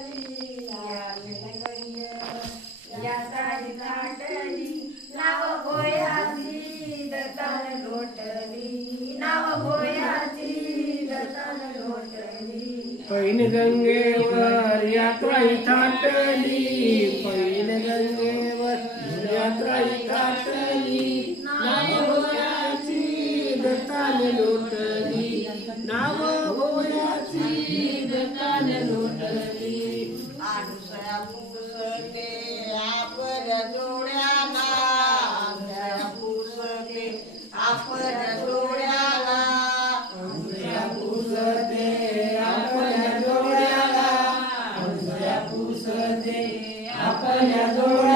लोटली या गंगे या साडी थाटली नाव गोयाची दत्तान लोटली नाव गोयाची दत्तान लोटली पैन गंगेवर यात्रा थाटली पैन गंगेवर यात्रा थाटली नाव गोयाची दत्तान लोटली नाव गोयाची दत्तान लोटली आडुसळ्या पुसते आपण जोड्याला आडुसळ्या पुसते आपण जोड्याला आडुसळ्या पुसते आपल्या जोड्याला आडुसळ्या पुसते आपल्या जोड्याला